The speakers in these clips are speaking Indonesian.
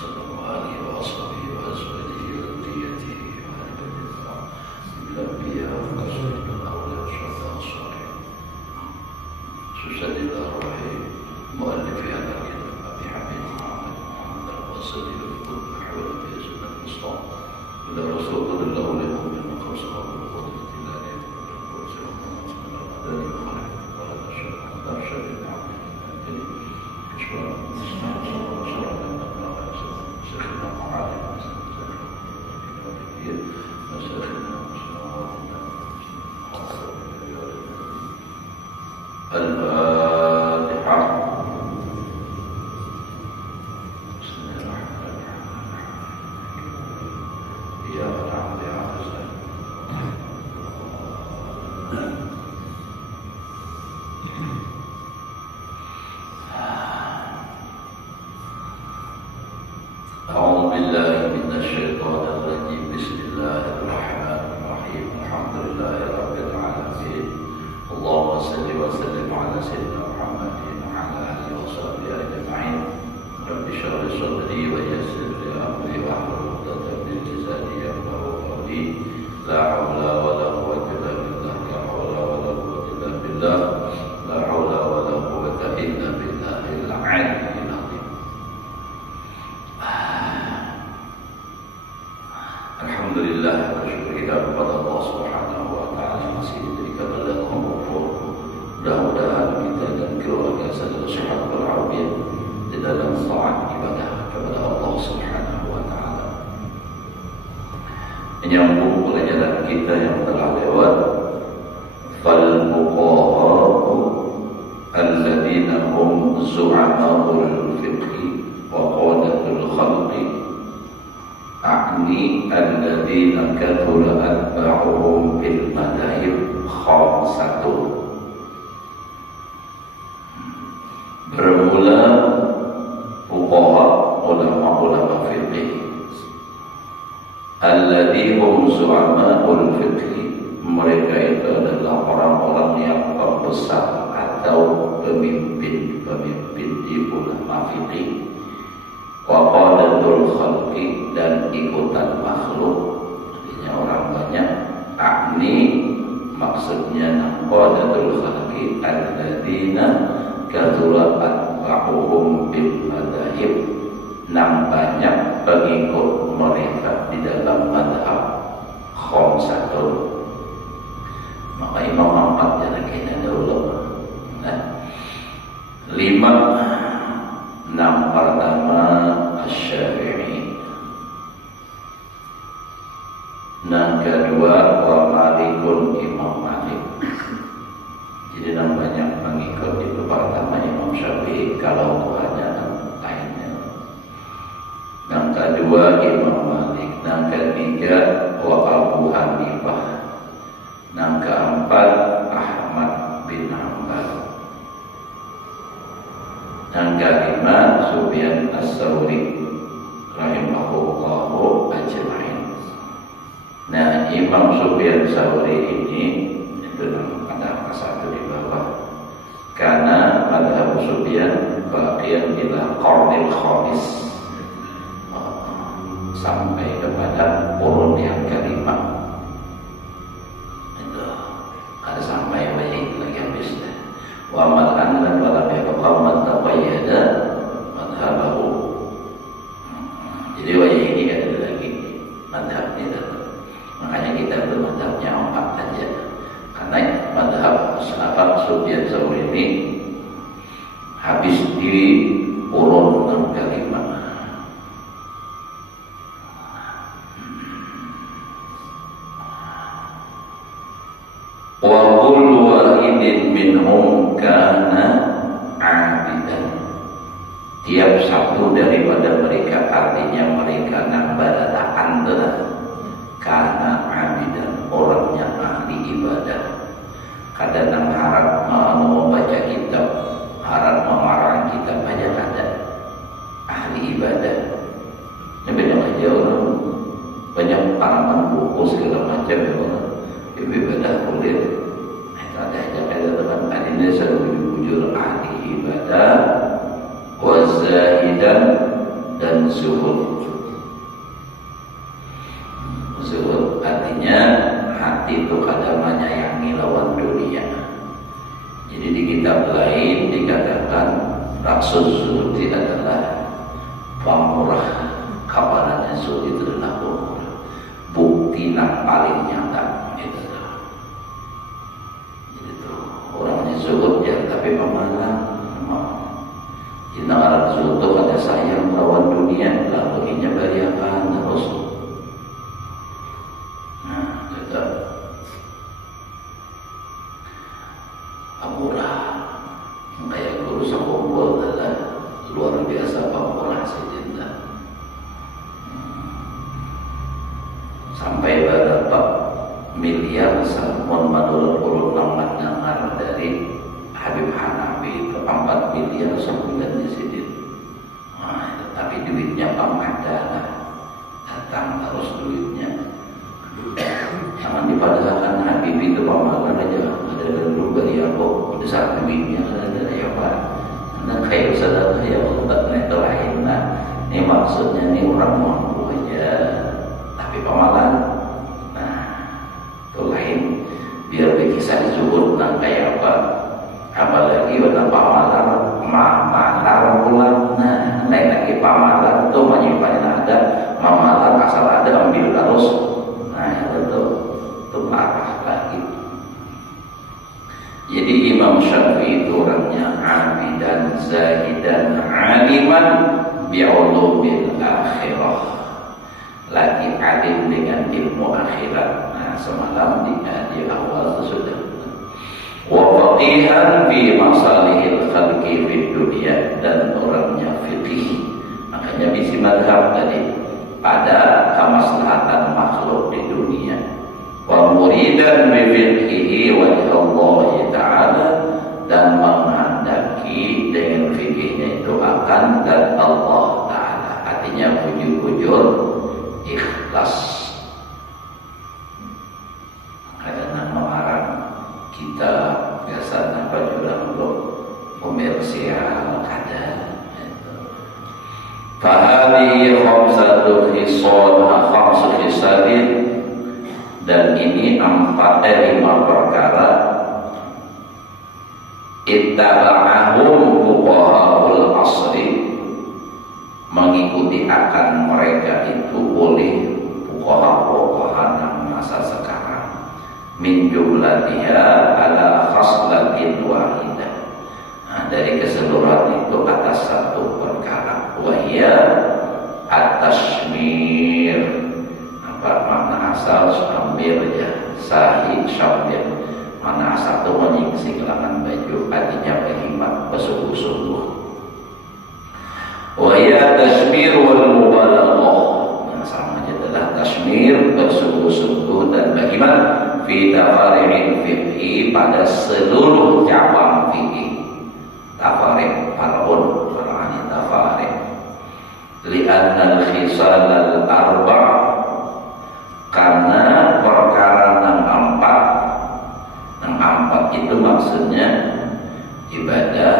وسلم وآله وأصحابه وأزواجه وذريته وأهل بيته الأنبياء والرسل والأولياء والشهداء والصالحين. سجد الأرواح مؤلف هذا الكتاب أبي حميد محمد الواسطي والقطب حول بيزيد المصطفى إلى رسول الله لهم من قصر والقدرة إلى أن يكون الواسع من المدني وخلق ولد الشرع والأرشاد العظيم كشف الإسلام وشرع الأبناء سيخنا معالي مساخنا الفاتحة. بسم الله الرحمن الرحيم. إياك نعبد وإياك نستعين. أعوذ بالله من الشيطان الرجيم. بسم الله الرحمن الرحيم. الحمد لله رب العالمين. اللهم صل وسلم على سيدنا محمد وعلى آله وصحبه أجمعين. رب اشرح لي صدري ويسر لي أمري واحلل عقدة من لساني يفقهوا قولي. لا حول ولا قوة إلا بالله. لا حول ولا قوة إلا بالله. لا حول ولا قوة إلا بالله العلي العظيم. Alhamdulillah, bersyukur kita kepada Allah Subhanahu wa taala yang masih diberikan oleh Allah umur. Mudah-mudahan kita dan keluarga selalu sehat walafiat di dalam taat ibadah kepada Allah Subhanahu wa taala. Menyambung pelajaran kita yang telah lewat, fal fuqaha alladziina hum zu'ama'ul fiqhi wa qadatul khalqi a'ni alladziina kathura atba'uhum bil madahib khamsatun. Bermula fuqaha, ulama-ulama fiqih, alladziina hum zu'ama'ul fiqhi, mereka itu adalah orang-orang yang pembesar atau pemimpin di ulama fiqih. Wa qadatul khalqi, dan ikutan makhluk, artinya orang banyak. Akni, maksudnya qadatul khalqi alladziina kathura atba'uhum bil madahib, nam banyak pengikut mereka di dalam madhab khamsatun. Maka Imam Ahmad jangan dahulu. Lima. Nam pertama Asy-Syafi'i, nam kedua wa Malikun, Imam Malik. Jadi nam banyak pengikut itu pertama Imam Syafi'i, kalau tuanya lainnya. Nam kedua Imam Malik, nam ketiga wa Abu Hanifah, nam keempat Ahmad bin Hanbal. Yang kelima Sufyan Ats-Tsauri rahimahullahu ajma'in. Nah, Imam Sufyan Ats-Tsauri ini itu pada satu di bawah, karena madhab Sufyan bagian ila qarnil khamis, sampai kepada kurun yang kelima. Itu ada sampai banyak lagi habisnya. Wa man anna wa lam yataqammad taqayyada madhabahu. Jadi wajah ini kan ada lagi madhabnya datang. Makanya kita bermadhabnya 4 aja, karena madhab sahabat Sufyan Ats-Tsauri ini habis di kurun 6 ke 5. Wa kullu wahidin minhum kana abidan. Tiap satu daripada mereka, artinya mereka nambah taat karena abidan, orangnya ahli ibadah. Kadang harap mau membaca kitab, harap memarang kitab aja ada ahli ibadah. Ini banyak aja orang, banyak halaman buku segala macam ya orang. Ibadah kulit, ada aja dengan adanya selalu bujur ahli ibadah, wazahidan zuhud. Zuhud artinya hati itu kadang menyayangi lawan dunia. Jadi di kitab lain dikatakan raksud zuhud adalah pamurah. Kabarnya zuhud itu adalah pamurah. Bukti yang paling nyata itu. Jadi itu orangnya zuhud ya tapi pemalas. Jadi orang zuhud itu kada sayang lawan dunia, lah baginya bariakan terus. Pamurah kayak guru sekumpul adalah luar biasa pamurah secinta. Sampai berapa miliar sampun menurut ulama dengar dari Habib Hanafi itu 4 miliar sebulan di sini. Nah, tapi duitnya ada lah, datang terus duitnya. Jangan dipadahkan Habib itu pamalan aja. Dulu beri aku besar duitnya ada ya Pak. Karena kayak sadar ya Allah itu lain lah. Ini maksudnya ini orang mampu aja, tapi pamalan. Nah, itu lain. Biar berkisah zuhud nah kayak apa? Apalagi pada pamalan, mamalan pulang. Nah, lain lagi pamalan itu menyimpan ada, mamalan asal ada ambil terus. Nah, itu parah lagi. Jadi Imam Syafi'i itu orangnya abidan, zahidan, aliman bi'ulumil akhirah. Lagi alim dengan ilmu akhirat. Nah, semalam di awal itu sudah. Wa faqihan bi masalihil khalqi fid dunya, dan orangnya fiqih. Makanya bisi madhab tadi pada kemaslahatan makhluk di dunia. Wa muridan bi fiqhihi wajh Allah Ta'ala, dan menghendaki dengan fikihnya itu akan dan Allah Ta'ala. Artinya bujur-bujur ikhlas. Karena melarang kita biasa apa juga untuk komersial kada. Fahadihi khamsatu khisalin, dan ini 5 perkara ittaba'ahum fuqahaul asri, mengikuti akan mereka itu oleh fuqaha masa sekarang, min jumlatiha ala khaslatin wahidah. Nah, dari keseluruhan itu atas satu perkara, wahia at-tashmir. Apa makna asal syamir ya, sahih syamir. Mana asal itu menyingsing lengan baju, artinya berkhidmat bersungguh-sungguh. Wa ya tashmir wal mubalaghah. Nah, sama aja adalah tashmir bersungguh-sungguh dan berkhidmat fi tafari'il fiqhi, pada seluruh cabang fikih. Tafari' far'un, far'ani tafari'. Li'anna al-khisal al-arba', karena perkara yang 4 itu maksudnya ibadah,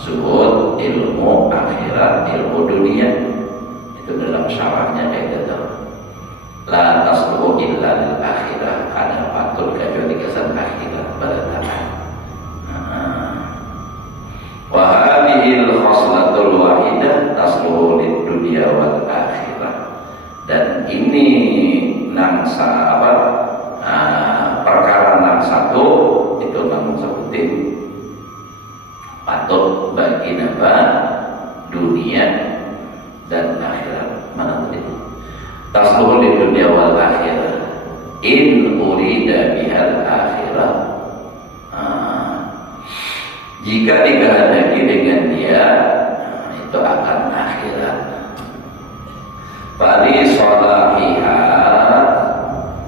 zuhud, ilmu akhirat, ilmu dunia. Itu dalam syarahnya kayak gitu. La tasluhu illa lil akhirah, kada patut kecuali kesan akhirat berdatangan. Wa hadhihi al-khaslatul wahidah tasluhu lid dunya wal akhirah. Dan ini perkara nang satu itu nang sebutin patut bagi apa dunia dan akhirat. Mana itu tasluhu di dunia wal akhirah in urida bihal akhirah. Jika dikehendaki dengan dia itu akan akhirat. Bali sholahiha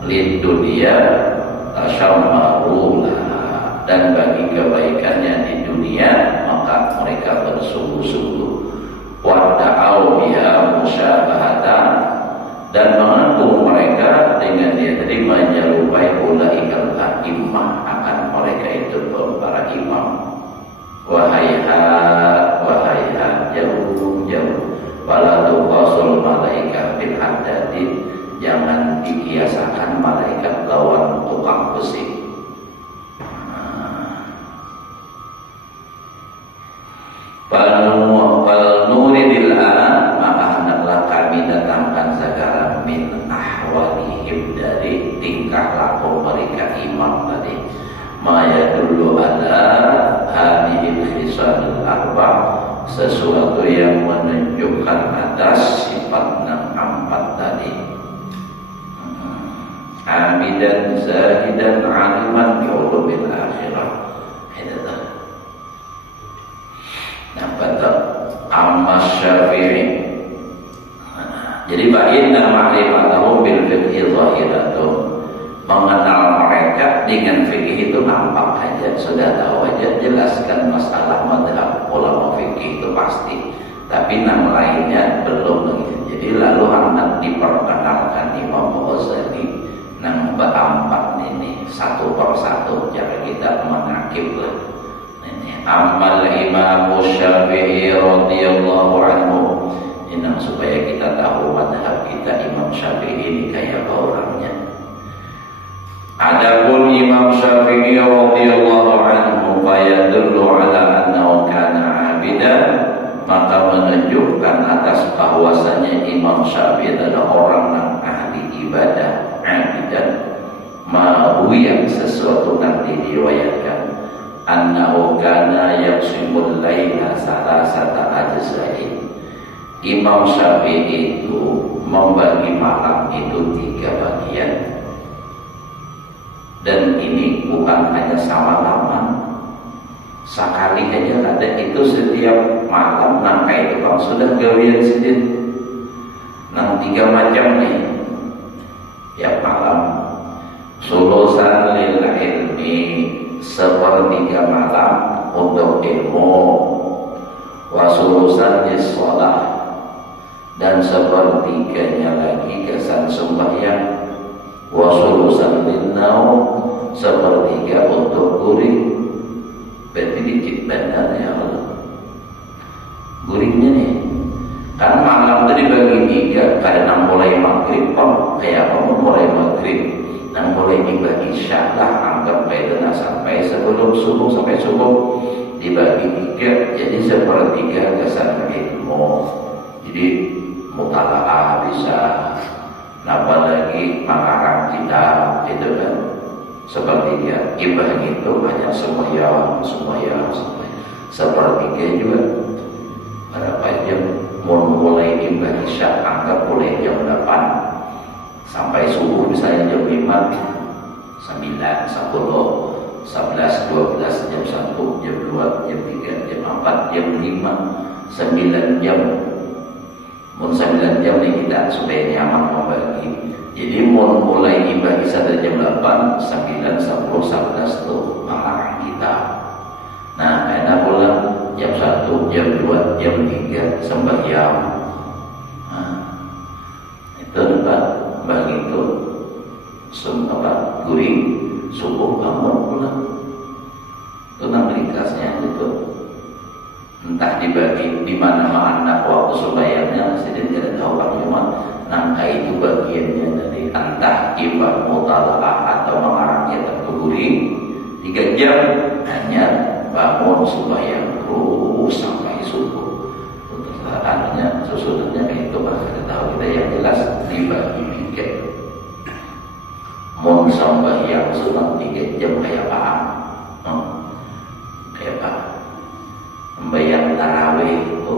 lid dunia tasyammarulah, dan bagi kebaikannya di dunia maka mereka bersungguh-sungguh. Wada'au biha musyabahatan, dan mengaku mereka dengan dia tadi menyerupai ulaikal a'immah, akan mereka itu para imam. Wahaihat jauh wala tuqas bil haddadi, jangan dikiasakan malaikat lawan tukang besi. Fal nuridillah, maka hendaklah kami datangkan sekarang min ahwalihim, dari tingkah laku mereka imam tadi, ma yadullu ala hadhil khisalil arba', sesuatu yang menunjukkan atas sifat yang empat tadi, abidan zahidan aliman bi ulumil akhirah. Amma Syafi'i, jadi ba'inna ma'rifatahum bil fiqhi zahiratun, mengenal mereka dengan fikih itu nampak aja, sudah tahu aja, jelaskan masalah madhab ulama fikih itu pasti, tapi nama lainnya belum begitu. Jadi lalu hendak diperkenalkan Imam Ghazali nang empat ini satu persatu, cara kita menakib lah. Amal Imam Syafi'i radhiyallahu anhu, ini supaya kita tahu madhab kita Imam Syafi'i ini kayak apa orangnya. Adapun Imam Syafi'i radhiyallahu anhu fayadullu ala annahu kana abidan, maka menunjukkan atas bahwasanya Imam Syafi'i adalah orang yang ahli ibadah, abidan, yang sesuatu nanti diriwayatkan annahu kana yaqsimul laila salasata ajza'in. Imam Syafi'i itu membagi malam itu 3 bagian, dan ini bukan hanya salaman sekali aja ada, itu setiap malam nangka itu kan sudah gawian sedih nang 3 macam nih tiap malam. Sulusan lil ilmi, sepertiga malam untuk ilmu, wasulusan sholat, dan sepertiganya lagi kesan sembahyang, wasulusan linnau, sepertiga untuk guring. Berarti diciptakan ya Allah guringnya nih, kan malam itu dibagi 3, karena mulai maghrib kayak apa mulai maghrib dan mulai dibagi isya lah, anggap baiklah sampai sebelum subuh, sampai subuh dibagi 3, jadi sepertiga kesan ilmu. Jadi mutalaah bisa, nambah lagi mengarang kitab itu kan sepertiga. Ibadah itu hanya sembahyang, sepertiga juga berapa jam, mulai ibadah isya anggap mulai jam 8 sampai subuh, misalnya jam 5, 9, 10, 11, 12, jam 1, jam 2, jam 3, jam 4, jam 5, 9 jam. Mun 9 jam nih kita supaya nyaman membagi. Jadi mulai ibadah dari jam 8, 9, 10, 11 tuh mengarang kita. Nah, karena pula jam 1, jam 2, jam 3 sembahyang. Nah, itu tempat begitu sempat guring, subuh bangun pulang. Itu nang ringkasnya itu. Entah dibagi di mana anak waktu sembahyangnya, saya tidak tahu Pak cuma nangka itu bagiannya dari entah ibadah mutalaah atau mengarangnya terguring 3 jam, hanya bangun sembahyang terus sampai subuh. Untuk saatnya susunannya itu Pak kita tahu, kita yang jelas dibagi 3. Mau sembahyang sunat 3 jam kayak apa? Kayak apa? Membayar tarawih itu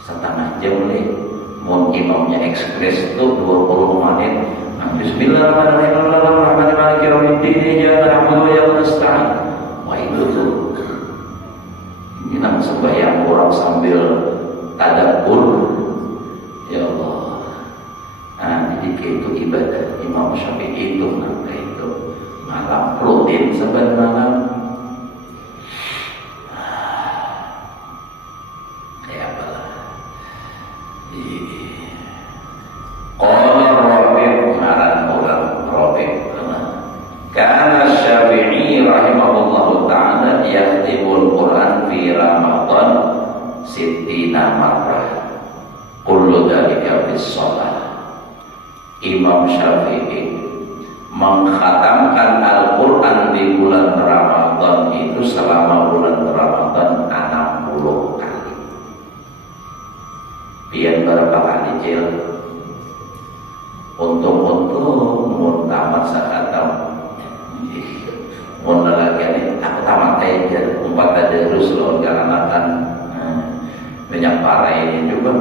setengah jam nih. Mau imamnya ekspres itu 20 menit. Bismillahirrahmanirrahim. Wah itu tuh. Ini namanya sembahyang orang sambil tadabbur. Ya Allah. Nah, jadi itu ibadah Imam Syafi'i itu namanya itu malam rutin saban malam. Kullu dzalika fis shalah. Imam Syafi'i mengkhatamkan Al-Quran di bulan Ramadan itu selama bulan Ramadan 60 kali. Biar berapa kali cil? Untung-untung mun tamat sakatam. Mun lagi aku tamat aja, umpat terus loh karena kan banyak para ini juga.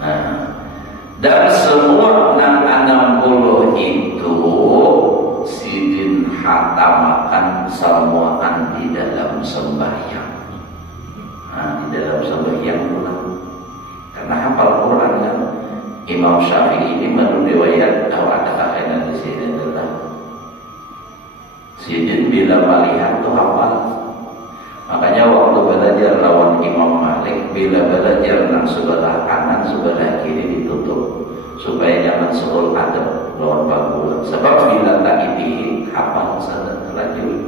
Nah, dan semua 60 itu sidin hatamakan semuaan di dalam sembahyang. Nah, di dalam sembahyang pula. Karena hafal Quran kan. Imam Syafi'i ini menurut riwayat ada kaitan di sini adalah sidin bila melihat tuh hafal. Makanya waktu belajar lawan Imam Malik, bila belajar nang sebelah kanan, sebelah kiri ditutup supaya jangan seul adab lawan bagulan. Sebab bila tak ini hafal sana lanjut.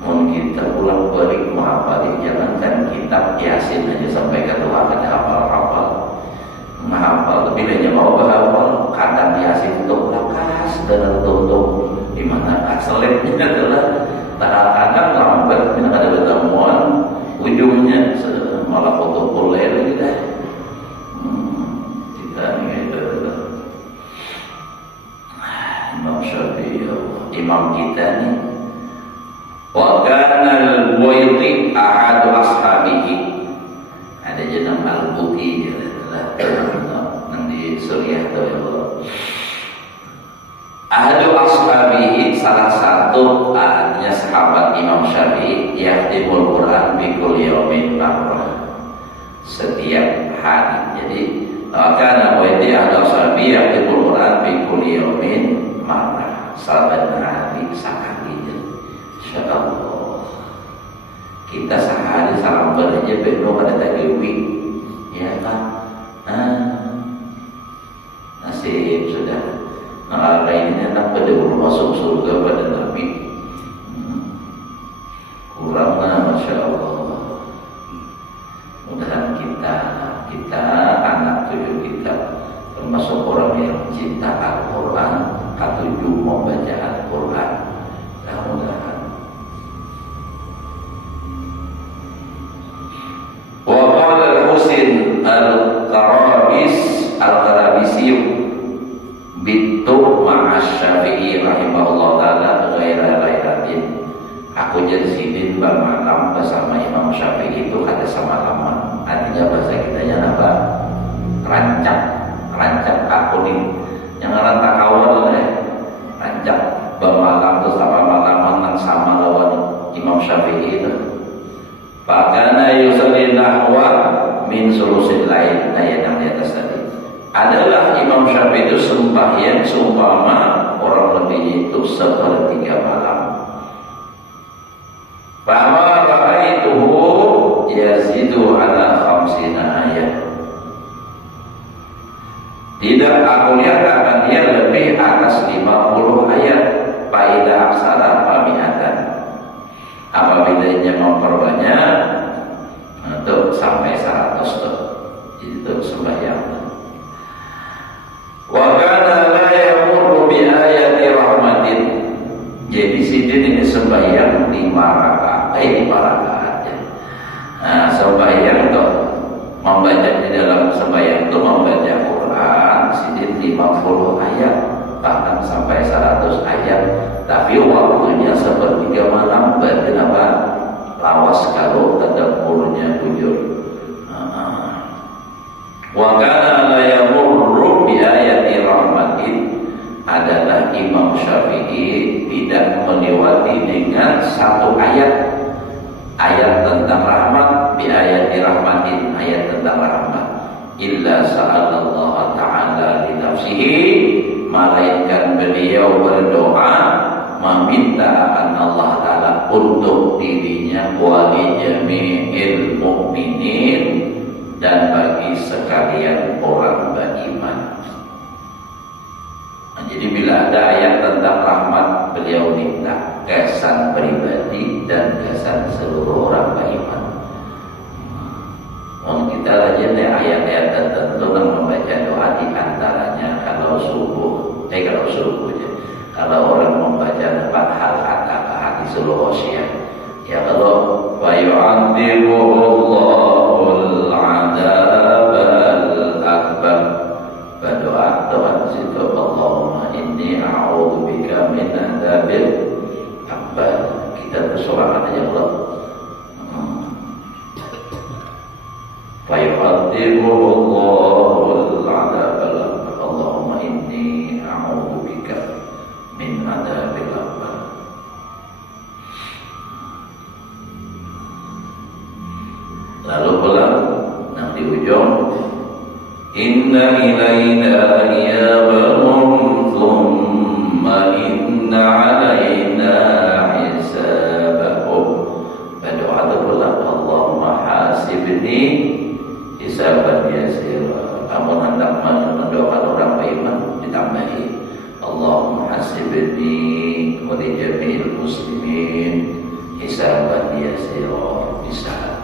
Mun kita pulang balik menghafal, jangankan kitab Yasin aja sampai ke Tuhan ada hafal-hafal. Menghafal tapi dia mau berhafal kadang Yasin itu lakas dan tutup di mana selipnya adalah kadang lambat, tidak ada pertemuan, ujungnya malah foto kuliah gitu. Kita ini adalah Imam Syafi'i, imam kita nih. Wa kana al-Buwaiti ahadu ashabihi. Ada jenam Al-Buti adalah di Suriah itu ya Allah. Ahadu ashabihi, salah satu artinya sahabat Imam Syafi'i, yahdimul Quran bikul yaumin marrah, setiap hari. Jadi karena Buwaiti ahadu ashabihi yahdimul Quran bikul yaumin marrah, saban hari sekali. Insyaallah kita sehari sabar aja belum ada tagiwi, ya kan? Nasib sudah. Nah, lainnya tak pada masuk surga pada Nabi. Kuranglah, masya Allah. Mudahan kita anak cucu kita termasuk orang yang cinta Al-Quran, katuju mau baca Al-Quran. Mudah-mudahan. Wa qala al-Husain al-Qarabisi bitu ma'asy-Syafi'i rahimahullah ta'ala ghaira lailatin. Aku jadi sidin bermalam bersama Imam Syafi'i itu kada sama lama. Artinya bahasa kitanya apa? Rancak aku nih yang rantak awal rancak bermalam tuh sama malaman sama lawan Imam Syafi'i itu. Fakana yusalli nahwa min sulusil lain. Nah yang di atas tadi adalah Imam Syafi'i itu sembahyang seumpama orang lebih itu sepertiga malam. Fama ra'aituhu yazidu ala khamsina ayat. Tidak aku lihat akan dia lebih atas 50 ayat. Faida aksara pamiatan. Apabila dia memperbanyak untuk sampai 100 itu sembahyang. Wa kana la yamurru bi ayati rahmatin. Jadi sidin ini sembahyang 5 rakaat ya. Nah, sembahyang itu membaca di dalam sembahyang itu membaca Quran sidin 50 ayat bahkan sampai 100 ayat. Tapi waktunya sepertiga malam berarti apa? Lawas kalau tadabburnya bujur. Wa kana la yamurru bi ayati rahmatin adalah Imam Syafi'i tidak melewati dengan satu ayat tentang rahmat, bi ayati rahmatin, ayat tentang rahmat, illa sa'alallah ta'ala li nafsihi, melainkan beliau berdoa meminta akan Allah Ta'ala untuk dirinya wa li jami'il mu'minin, dan bagi sekalian orang beriman. Nah, jadi bila ada ayat tentang rahmat, beliau minta kesan pribadi dan kesan seluruh orang beriman. Kita saja ayat-ayat tertentu yang membaca doa di antaranya kalau subuh ya. Kalau orang membaca 4 hal kata hadis Rasulullah ya kalau wa yu'adzibuhullahu al-'adzabal akbar berdoa doa situ Allahumma inni a'udzubika min adzabil akbar. Kita bersorak aja Allah. Wa yu'adzibuhullahu al-'adzabal akbar Allahumma inni a'udzubika min adzabil akbar. Lalu pulang nanti ujung inna ilaina iyabahum thumma inna alaina hisabahum. Berdoa pulang Allahumma hasibni hisaban yasira. Kamu hendak mendoakan orang beriman ditambahi Allahumma hasibni wa li jami'il muslimin hisaban yasira. Bisa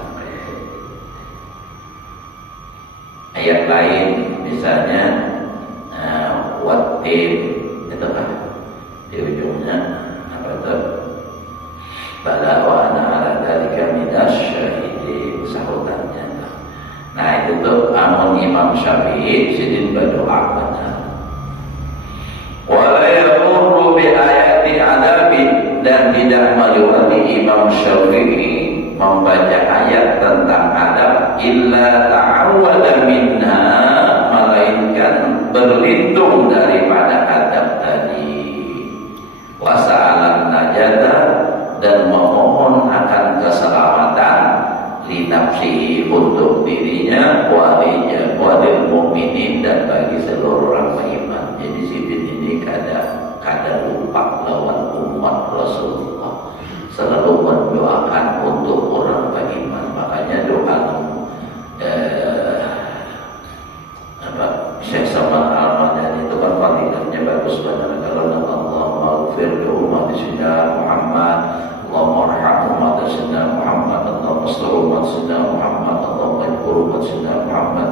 ayat lain misalnya watin itu kan di ujungnya apa itu bala wa ana ala dzalika minasyahidin sahutannya. Nah itu tuh amun Imam Syafi'i sidin berdoa benar wala yamurru bi ayati adabin dan tidak melewati Imam Syafi'i membaca ayat tentang adab illa ta'awwada minha melainkan berlindung daripada adab tadi wasa'alan najata dan memohon akan keselamatan li nafsihi untuk dirinya wadil mukminin dan bagi seluruh orang beriman. Jadi sidin ini kada lupa lawan umat Rasulullah, selalu mendoakan untuk orang beriman. Makanya doa Syekh Saman Al-Madani itu kan fadilahnya bagus banget. Kalau Allah maghfir li umat Sayyidina Muhammad, Allahumma arham umat Sayyidina Muhammad, Allahumma astur umat Sayyidina Muhammad, Allahumma ighfir umat Sayyidina Muhammad.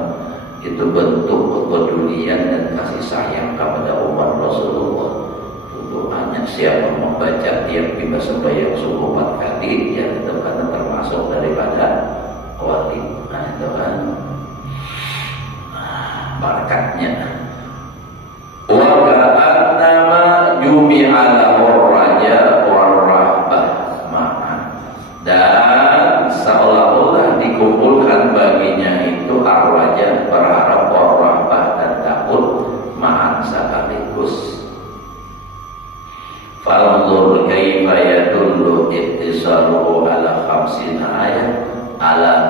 Itu bentuk kepedulian dan kasih sayang kepada umat Rasulullah. Doanya siapa membaca tiap kita sembahyang subuh 4 kali ya itu kan termasuk daripada wali. Nah itu kan barakatnya. Wa ka'annama jumi'ala raja warahbah ma'an, dan seolah-olah dikumpulkan baginya itu ar-raja berharap warahbah dan takut ma'an sekaligus. Fanzur kaifa yadullu ittisaluhu ala 50 ayat ala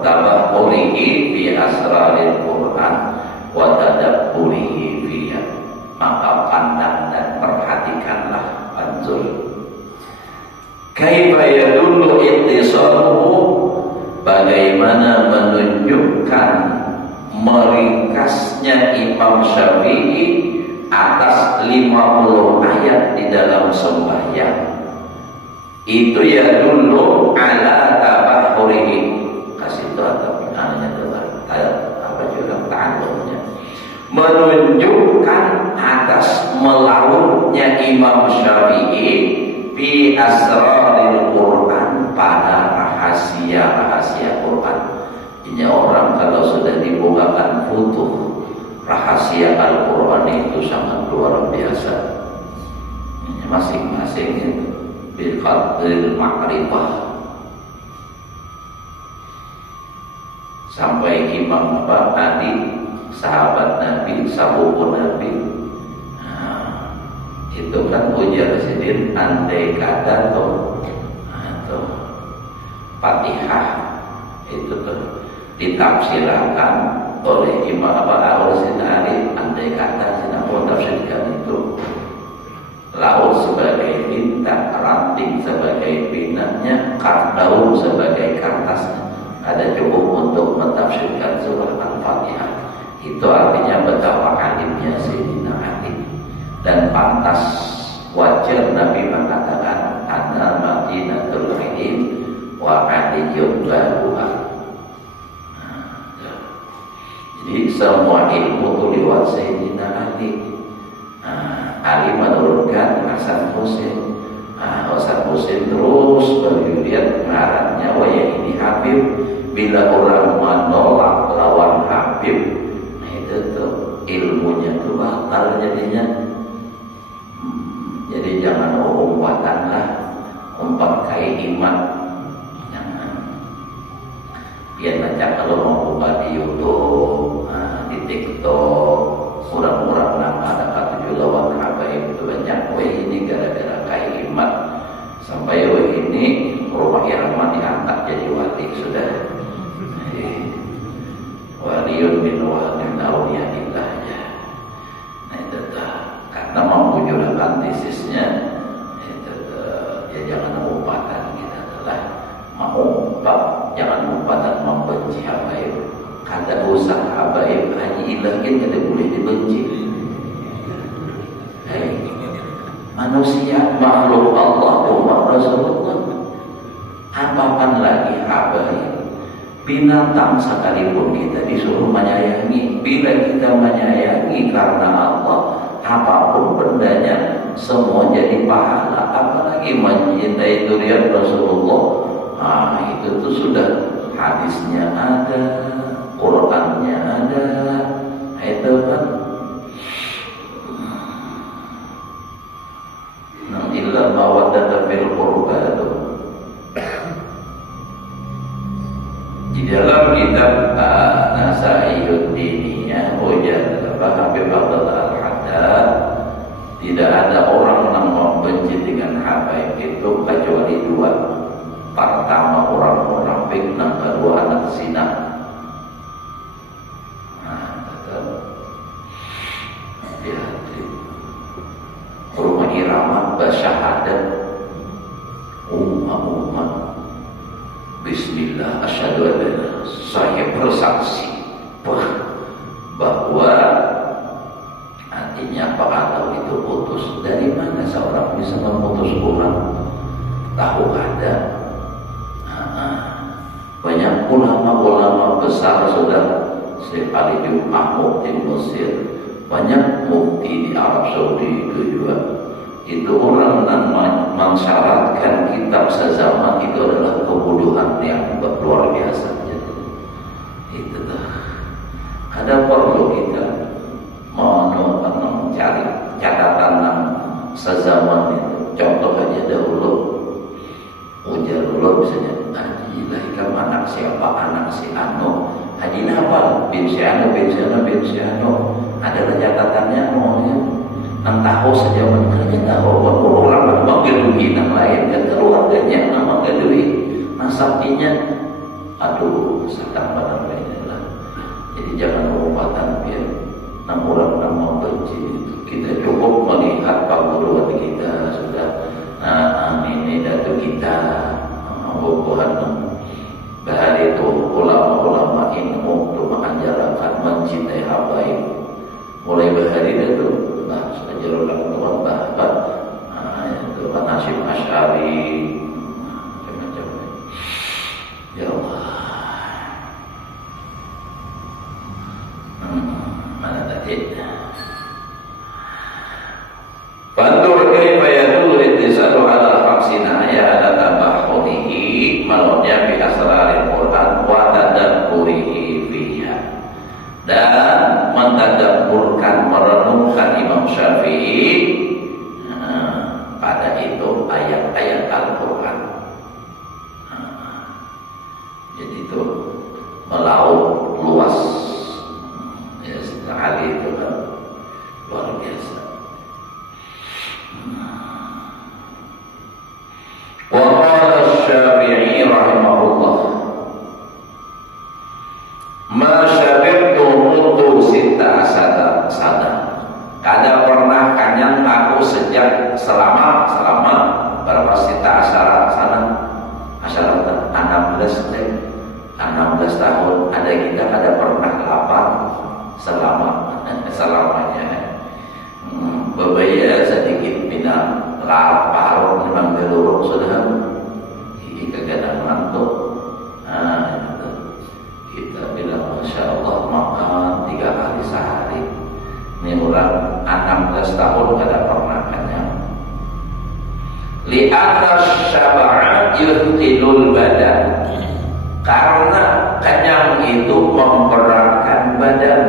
tabaqqurihi fi asraril Qur'an wa tadabburihi fiha. Maka pandang dan perhatikanlah. Fanzur kaifa yadullu ittisaluhu, bagaimana menunjukkan meringkasnya Imam Syafi'i atas 50 ayat di dalam sembahyang. Itu ya dulu ala tabakhurihi, kasih itu atau namanya apa juga ta'alumnya, menunjukkan atas melautnya Imam Syafi'i fi asraril Quran, pada rahasia-rahasia Quran. Ini orang kalau sudah dibukakan futuh rahasia Al-Quran itu sangat luar biasa. Masing-masing itu bil qadril ma'rifah. Sampai Imam Ali, sahabat Nabi, sahabat Nabi, itu kan ujar sidin andai kata tuh Fatihah itu tuh ditafsirkan oleh Imam Al-Sayyidina Ali, andai kata Sayyidina Abu tafsirkan itu laut sebagai bintang, ranting sebagai binatnya, daun sebagai kertasnya, ada cukup untuk mentafsirkan surah Al-Fatihah. Itu artinya betapa alimnya Sayyidina Ali, dan pantas wajar Nabi mengatakan ana madinatul ilm wa aliyyun babuha. Jadi semua ilmu itu lewat Sayyidina Ali. Ali menurunkan Hasan Husain. Hasan Husain terus berlihat ngarannya, wah ya ini Habib. Bila orang menolak lawan Habib, itu tuh ilmunya tuh batal jadinya. Jadi jangan umpatan lah, umpat kai iman. Jangan. Biar nanti kalau mau buka di YouTube, di TikTok, orang-orang nama ada kata lawan Habib itu banyak. Wah ini gara-gara kai iman sampai wah ini rumah Irama diangkat jadi wali sudah. Waliun min awliyaillah ya. Nah itu karena mampu juragan tesisnya itu ya jangan umpatan kita adalah mau umpat, jangan umpatan membenci habaib. Kada usah habaib hanya ilahin kada boleh dibenci. Manusia makhluk Allah umat Rasulullah. Apapun lagi habaib. Binatang sekalipun kita disuruh menyayangi. Bila kita menyayangi karena Allah, apapun bendanya semua jadi pahala. Apalagi mencintai durian Rasulullah. Itu tuh sudah hadisnya ada, Qurannya ada. Itu kan illa mawaddata fil qurba. Di dalam kitab Nasaiyud Diniyah Habib Abdul Al-Haddad, tidak ada orang yang membenci dengan habaib itu kecuali dua. Pertama orang munafik, yang kedua anak zina. Rumah Irama bersyahadat umat Bismillah, asyhadu an la, saya bersaksi bahwa artinya apa kalau itu putus. Dari mana seorang bisa memutus orang? Tahu ada banyak ulama-ulama besar sudah. Syekh Ali bin Mahmud di Mesir, banyak mufti di Arab Saudi itu juga. Itu orang yang mensyaratkan kitab sezaman itu adalah kebodohan yang luar biasa. Itu dah. Ada perlu kita mencari catatan sezaman itu. Contoh aja dahulu, ujar dulu misalnya, Haji lahirkan anak siapa, anak si Ano. Haji apa? Bin si Ano, bin si Ano, bin si Ano. Ada catatannya maunya. Nang tahu saja makanya tahu bahwa orang memanggil duit yang lain dan keluarganya memanggil duit nasabnya, aduh sedang pada lainnya. Jadi jangan umpatan biar enam orang yang membenci itu. Kita cukup melihat perguruan kita sudah ini datu kita bubuhan bahari itu ulama-ulama ilmu untuk mengajarkan mencintai habaib. Mulai bahari itu sejarah lakukan bahkan itu Nasim Asy'ari macam-macam. Ya Allah, mana tadi? Fandur kaifa yadullu ittisalu ala hamsina ya ala tabahudihi malawnya bi asraril Quran wa tadabburihi fiha. Dan mentadabburkan, merenungkan Imam Syafi'i pada itu ayat-ayat Al-Quran. Jadi itu melaut luas ya, sekali itu kan luar biasa. Wa qala Syafi'i rahimahullah, ma syabibtu mundu sita sana. Kada pernah kanyang aku sejak selama berapa sita sana 16 tahun. Ada kita kada pernah lapar selamanya. Berbaya sedikit minang lapar memang geluruk sudah. Ini kagak ngantuk. Kita bilang Masya Allah makan syab'a yuthqilul badan. Karena kenyang itu memberatkan badan.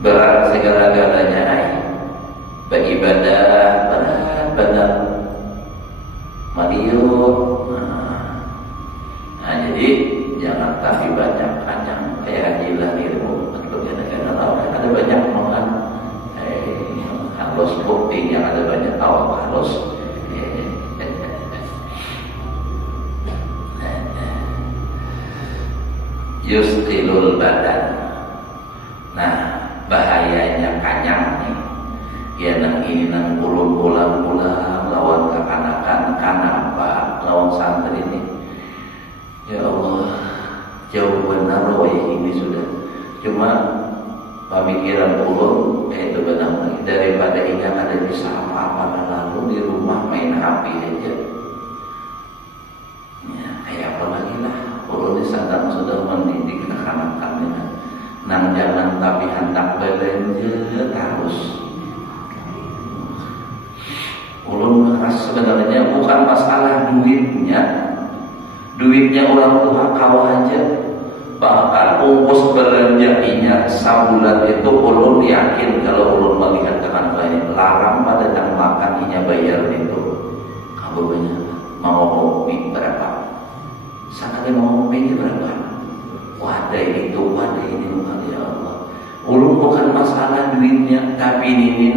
Berat segala-galanya beribadah berat benar maliuk. Jadi jangan tapi banyak kenyang kayak gila ilmu. Ada banyak makan halus bukti yang ada banyak tahu halus. Yustilul badan. Nah, bahayanya kanyang nih. Ya nang ini nang pulang lawan kekanakan kanapa lawan santri ini. Ya Allah, jauh benar loh ini sudah. Cuma pemikiran ulun itu benar lagi daripada ingat ada bisa apa-apa lalu di rumah main HP aja. Ya, kayak apa lagi lah. Ulun sadar sudah mendidik kekanakannya. Nang jangan tapi hendak belanja terus. Ulun merasa sebenarnya bukan masalah duitnya orang tua kau aja. Bahkan ongkos belanjanya sabulan itu ulun yakin kalau ulun melihat teman lain larang pada yang makan inya bayar itu. Kamu banyak mau kopi berapa? Sangat mau kopi berapa? Wadah itu wadah ini ya Allah. Ulun bukan masalah duitnya, tapi ini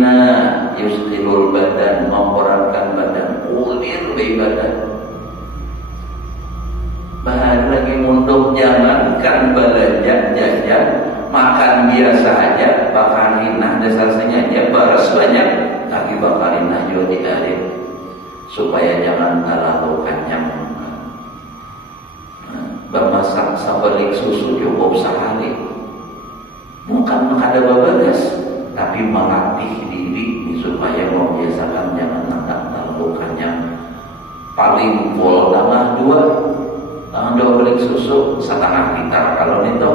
yustilul badan, memberatkan badan, ulir badan. Bahan lagi mundur jangankan belanja jajan, makan biasa aja, bakarinah dasarnya aja baras banyak, kaki bakarinah juga dialir supaya jangan terlalu kenyang. Bamasak sabelik susu cukup sehari. Bukan makada babagas, tapi melatih diri supaya membiasakan jangan terlalu kenyang. Paling full tambah dua belik susu setengah liter kalau itu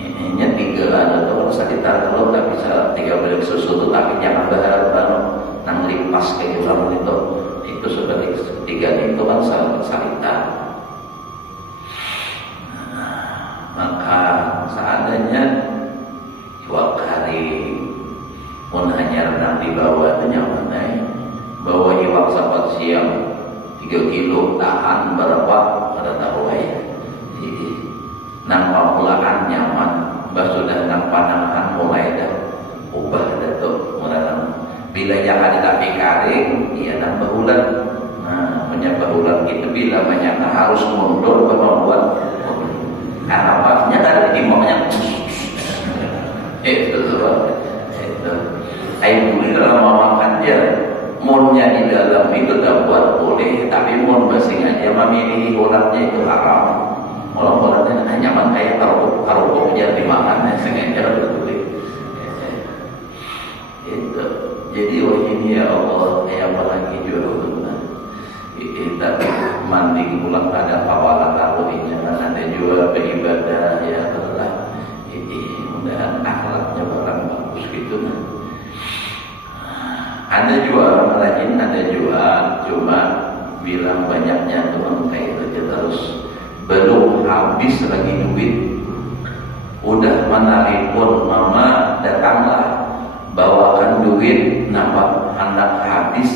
ini 3 atau 1 liter kalau tak bisa 3 belik susu itu, tapi jangan berharap kalau nang lipas kayak itu seperti 3 itu kan 1 liter. Maka seadanya iwak kari pun hanya renang di bawah itu nyaman bawa iwak sapat siang 3 kilo tahan berapa pada tahu jadi nampak mulaan nyaman sudah nampak mulai dah ubah dah tu bila yang ada tapi kering ia nambah bulan. Menyapa bulan itu bila banyak harus mundur membuat Arabnya kan imamnya itu air buli dalam makan dia monnya di dalam itu tak buat boleh, tapi mon basing aja memilih ulatnya itu haram. Ulat-ulatnya nyaman kayak karupuk aja dimakan sengaja boleh. Itu jadi ini ya Allah, kayak apa lagi juga kita mandi pulang pada kawalan laluinya ada juga beribadah ya Allah. Ini mudah akhlaknya barang bagus gitu. Ada juga orang rajin, ada juga cuma bilang banyaknya teman kayak itu terus belum habis lagi duit udah menelpon mama datanglah bawakan duit nampak hendak habis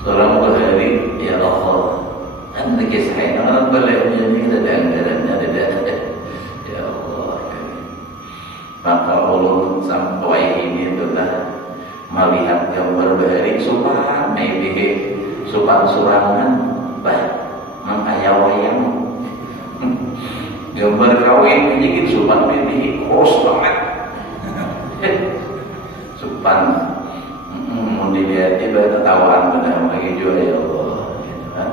seorang berhari ya Allah kan kisah orang belakangnya ini ada anggarannya ada ya Allah. Maka Allah sampai ini adalah melihat gambar bahari supan supan surangan mengayawayang gambar kawin menyikit supan ini kos banget supan mau dilihat tiba ketawaan benar lagi juga ya Allah gitu kan.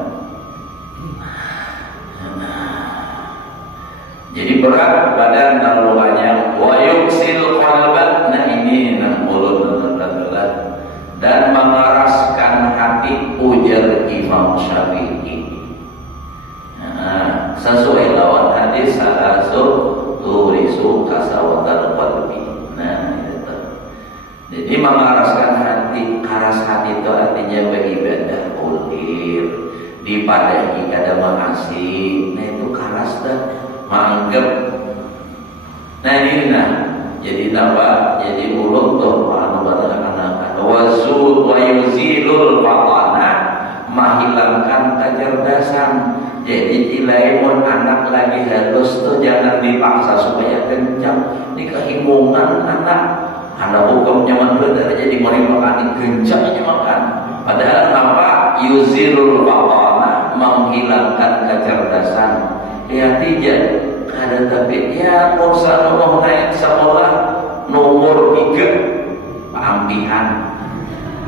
Jadi berat badan terlalu banyak wa yuksil qalban. Nah ini mulut adalah dan mengeraskan hati ujar Imam Syafi'i. Sesuai lawan hadis salasul turisu kasawatal qalbi. Nah Jadi mengaraskan hati, karas hati itu artinya beribadah ulir, dipadahi kada makasih. Nah itu karas dah, menganggap. Nah ini jadi apa? Jadi mulut tuh anak-anak wazul wa yuzilul fatana, menghilangkan kecerdasan. Jadi ilaimun anak lagi halus tuh jangan dipaksa supaya kencang. Ini kehimungan anak hukum zaman dulu jadi mau makan kencangnya makan. Padahal apa? Yuzilul fatana, menghilangkan kecerdasan. Ya tidak ada tapi ya kursa nomor naik sekolah nomor 3 pampihan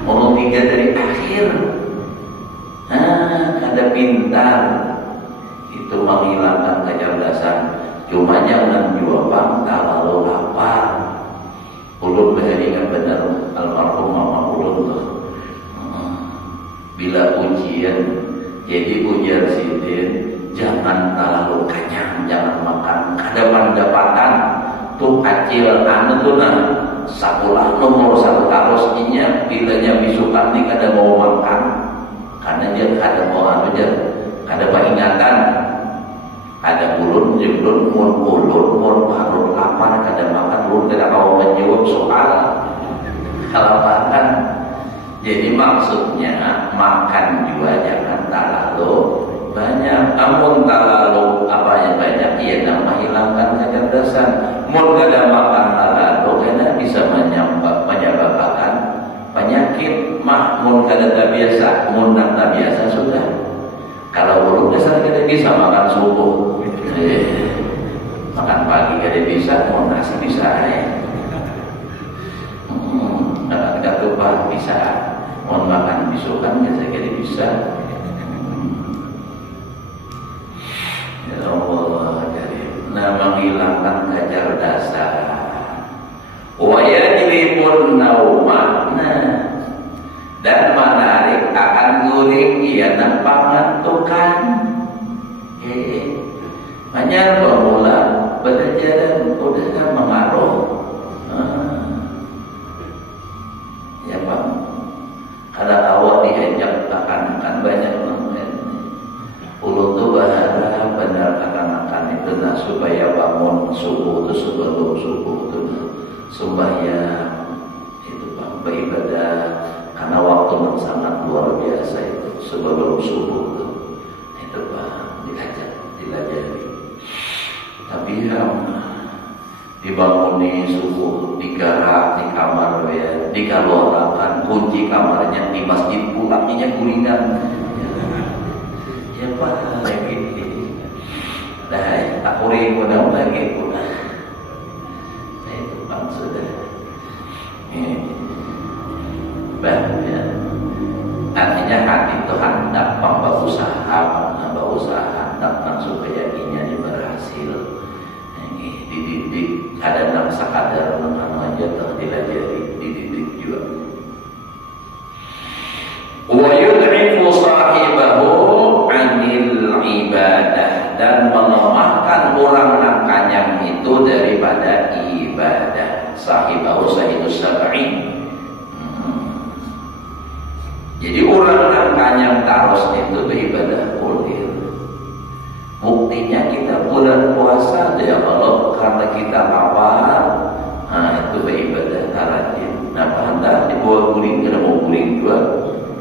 nomor 3 dari akhir. Ada pintar itu menghilangkan kecerdasan. Cuma jangan juga bang kalau lapar. Ulun berheringan benar almarhum mama ulun tuh. Bila ujian jadi ujian sidin, jangan terlalu kenyang, jangan makan. Ada pendapatan tuh kecil tuh sekolah nomor 1 tarosnya bilanya bisukan nih kada mau makan karena dia kada mau kada peringatan. Ada ulun ulun baru lapar kada makan ulun kada mau menjawab soal kelaparan. Jadi maksudnya makan juga jangan terlalu banyak. Namun terlalu banyak ia menghilangkan kecerdasan. Mun kada makan terlalu karena bisa menyebabkan penyakit. Mun kada tak biasa, mun tak biasa sudah. Kalau belum biasa kada bisa makan subuh. Makan pagi kada bisa, mun nasi bisa ya. Makan ketupat bisa, mun makan bisukan biasa kada bisa. Ya Allah karim. Nah menghilangkan kecerdasan. Wa yajribun nauma. Dan menarik akan guring ia nampak ngantukan. Hanya pemula belajaran udah kan mengaruh. Ya Pak, kalau awak diajak akan banyak ulun tuh berharap benar akan itu supaya bangun subuh itu sebelum subuh itu sembahyang itu Pak beribadah karena waktu yang sangat luar biasa itu sebelum subuh itu Pak diajak dilajari. Tapi dibanguni subuh digarap di kamar ya dikeluarkan kunci kamarnya di masjid pulangnya gulingan. Ya Pak lagi dah tak uri mudah lagi pula. Nah itu Pak sudah ya. Artinya hati itu hendak berusaha hendak supaya ini berhasil. Dididik ada nak sakadar mengenal aja tak dilajari dididik juga. Wa yud'ifu sahibahu 'anil ibadah dan melemahkan orang yang kanyang itu daripada ibadah. Sahibahu sahibus sab'in. Jadi orang yang kanyang terus itu beribadah ulir. Buktinya kita bulan puasa ya Allah karena kita lapar, itu beribadah rajin. Nah, hendak dibawa guling, kita mau guling juga,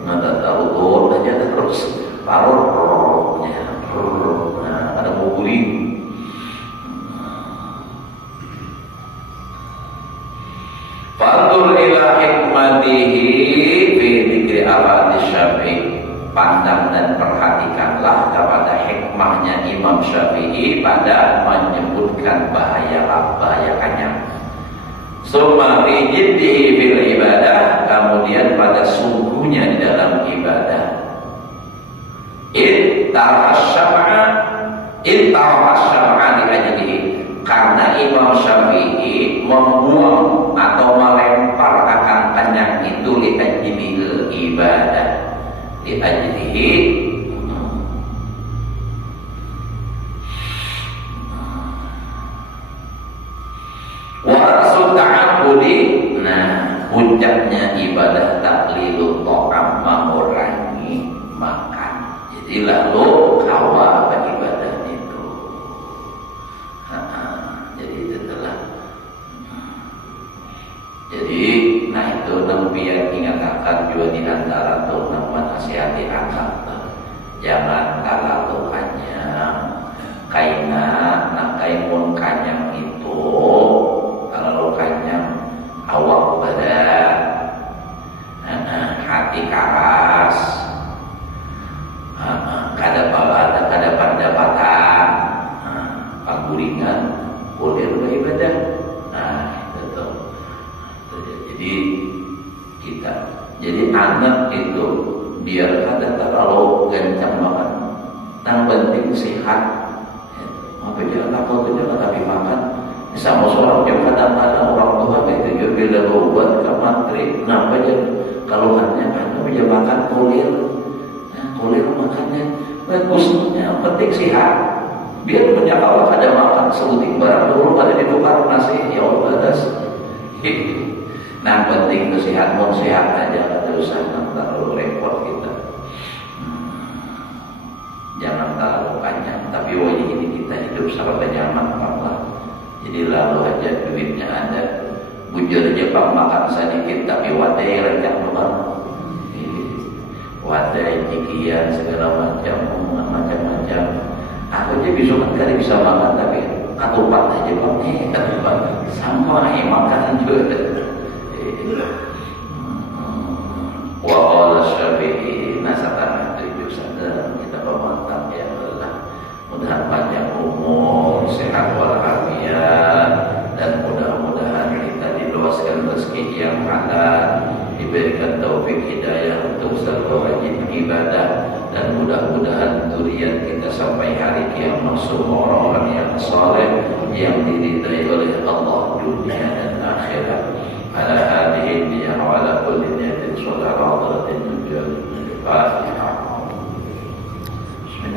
nggak tahu aja terus parornya, ada mau guling. Fandur ila hikmatihi fi dzikri abadi Syafi'i. Pandang dan perhatikanlah kepada hikmahnya Imam Syafi'i pada menyebutkan bahaya kanyang. Summa fi jiddihi bil ibadah, kemudian pada sungguhnya di dalam ibadah. Ittara syam'a di ajlihi. Karena Imam Syafi'i membuang atau melempar akan kanyang itu li ajlil ibadah. Di ajlihi wa rasul ta'abudi. Nah puncaknya ibadah taklilu ta'am mengurangi makan. Jadi lalu kawa ibadah itu. Jadi itu telah. Jadi nah itu nampian ingatakan juga di antara tuh nama nasihati akal. Jangan terlalu kanyang. Kaina nak kaimun kanyang itu terlalu kanyang awak badan, hati keras, kada pendapatan, paguringan, boleh beribadah. Nah itu tuh. Jadi kita, jadi anak itu biar kada terlalu kencang makan, yang penting sehat. Apa jangan takut jangan tapi makan. Sama seorang yang kadang-kadang orang tua itu juga bila buat ke mantri, kenapa aja kalau hanya bisa makan kulir, kulir makannya bagusnya penting sehat. Biar punya kalau ada makan sebuting barang dulu ada ditukar nasi ya Allah das. Nah penting kesehatan, sehat aja ada usah terlalu repot kita. Jangan terlalu panjang, tapi wajib ini kita hidup sampai nyaman Allah. Jadi lalu aja duitnya ada, bujur Jepang makan sedikit tapi wadai rencang doang, wadai cikian segala macam. Aku aja besok kali bisa makan tapi katupat aja bang, katupat sama makanan juga. Wa'ala syafi'i nasatan itu sadar kita pemantap ya Allah. Mudah panjang umur, sehat walafiat, dan mudah-mudahan kita diluaskan rezeki yang halal, diberikan taufik hidayah untuk selalu rajin ibadah, dan mudah-mudahan zuriat kita sampai hari kiamat semua orang-orang yang saleh yang diridai oleh Allah dunia dan akhirat. Ala hadhihi wa ala kulli niyatin sallallahu alaihi wa sallam.